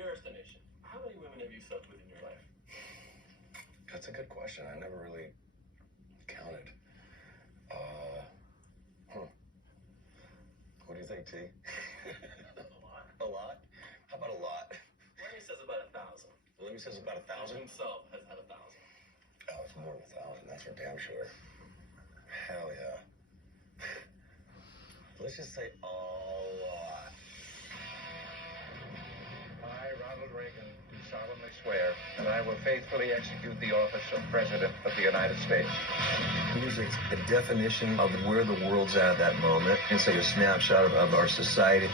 your estimation, how many women have you slept with in your life? That's a good question. I never really counted. What do you think, T? A lot. A lot? How about a lot? Lenny says about 1,000. Lemmy says about 1,000? Himself has had 1,000. Oh, it's more than 1,000. That's for damn sure. Hell yeah. Let's just say a lot. I, Ronald Reagan, do solemnly swear that I will faithfully execute the office of President of the United States. Music's a definition of where the world's at that moment. It's like a snapshot of our society.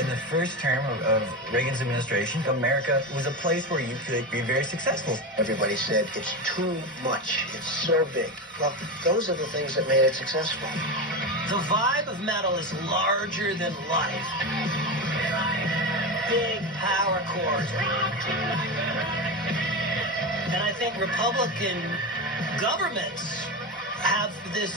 In the first term of Reagan's administration, America was a place where you could be very successful. Everybody said, it's too much, it's so big. Well, those are the things that made it successful. The vibe of metal is larger than life. Big power chords. And I think Republican governments have this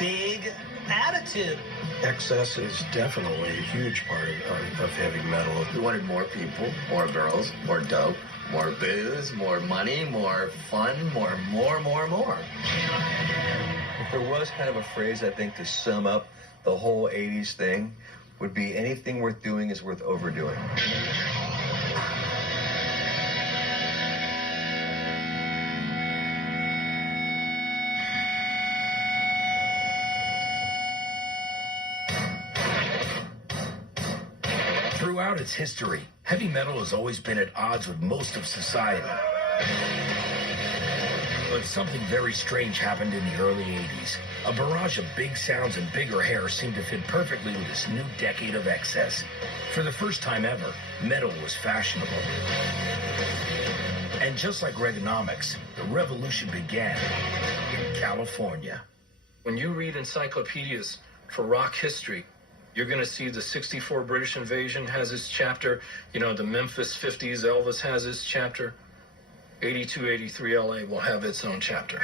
big attitude. Excess is definitely a huge part of heavy metal. We wanted more people, more girls, more dope, more booze, more money, more fun, more. If there was kind of a phrase, I think, to sum up the whole 80s thing, would be anything worth doing is worth overdoing. Throughout its history, heavy metal has always been at odds with most of society. But something very strange happened in the early 80s. A barrage of big sounds and bigger hair seemed to fit perfectly with this new decade of excess. For the first time ever, metal was fashionable. And just like Reaganomics, the revolution began in California. When you read encyclopedias for rock history, you're going to see the 64 British invasion has its chapter. You know, the Memphis 50s, Elvis has his chapter. 82, 83 LA will have its own chapter.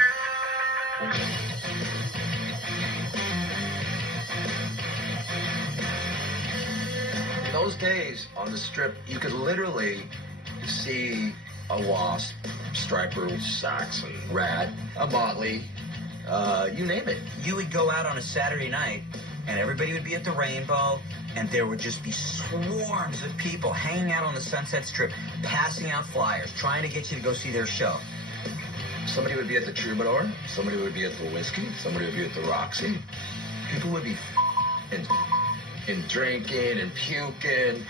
In those days, on the Strip, you could literally see a Wasp, Striper, Saxon, Rat, a Motley, you name it. You would go out on a Saturday night, and everybody would be at the Rainbow, and there would just be swarms of people hanging out on the Sunset Strip, passing out flyers, trying to get you to go see their show. Somebody would be at the Troubadour, somebody would be at the Whiskey, somebody would be at the Roxy. People would be and drinking and puking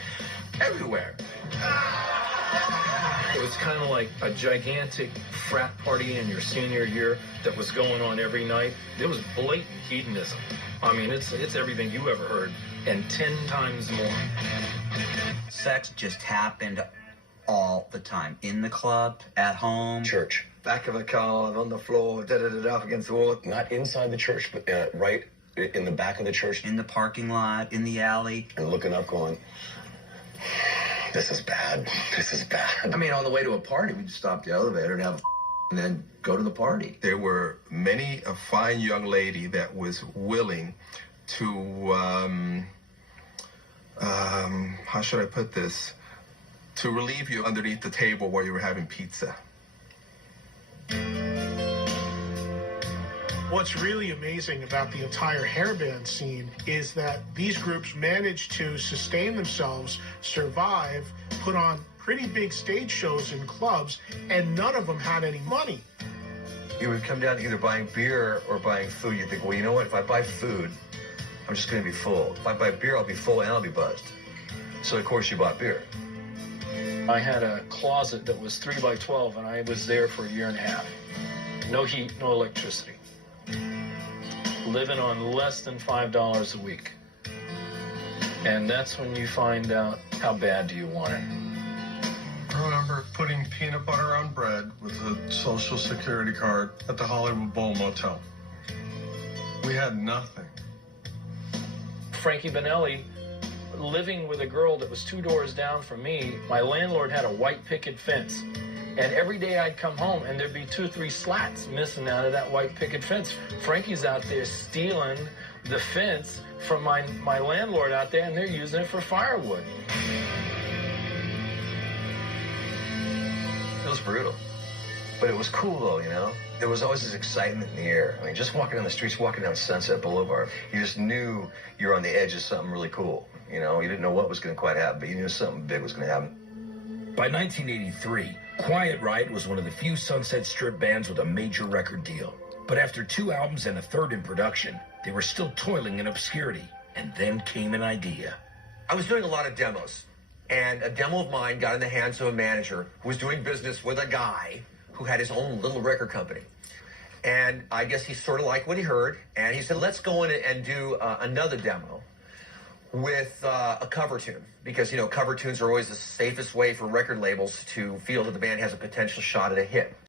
everywhere. It was kind of like a gigantic frat party in your senior year that was going on every night. There was blatant hedonism. I mean, it's everything you ever heard, and 10 times more. Sex just happened all the time. In the club, at home. Church. Back of a car, on the floor, up against the wall. Not inside the church, but right in the back of the church. In the parking lot, in the alley. And looking up going, this is bad. This is bad. I mean, on the way to a party, we'd stop the elevator and have and then go to the party. There were many a fine young lady that was willing to, how should I put this? To relieve you underneath the table while you were having pizza. What's really amazing about the entire hairband scene is that these groups managed to sustain themselves, survive, put on pretty big stage shows in clubs, and none of them had any money. You would come down to either buying beer or buying food. You think, well, you know what? If I buy food, I'm just going to be full. If I buy beer, I'll be full and I'll be buzzed. So, of course, you bought beer. I had a closet that was 3 by 12, and I was there for a year and a half. No heat, no electricity. Living on less than $5 a week. And that's when you find out how bad do you want it. I remember putting peanut butter on bread with a social security card at the Hollywood Bowl Motel. We had nothing. Frankie Benelli, living with a girl that was 2 doors down from me, my landlord had a white picket fence. And every day I'd come home and there'd be 2 or 3 slats missing out of that white picket fence. Frankie's out there stealing the fence from my landlord out there, and they're using it for firewood. was brutal. But it was cool, though, you know? There was always this excitement in the air. I mean, just walking down the streets, walking down Sunset Boulevard, you just knew you were on the edge of something really cool. You know, you didn't know what was going to quite happen, but you knew something big was going to happen. By 1983, Quiet Riot was one of the few Sunset Strip bands with a major record deal. But after 2 albums and a third in production, they were still toiling in obscurity. And then came an idea. I was doing a lot of demos, and a demo of mine got in the hands of a manager who was doing business with a guy who had his own little record company. And I guess he sort of liked what he heard, and he said, let's go in and do another demo with a cover tune, because, you know, cover tunes are always the safest way for record labels to feel that the band has a potential shot at a hit.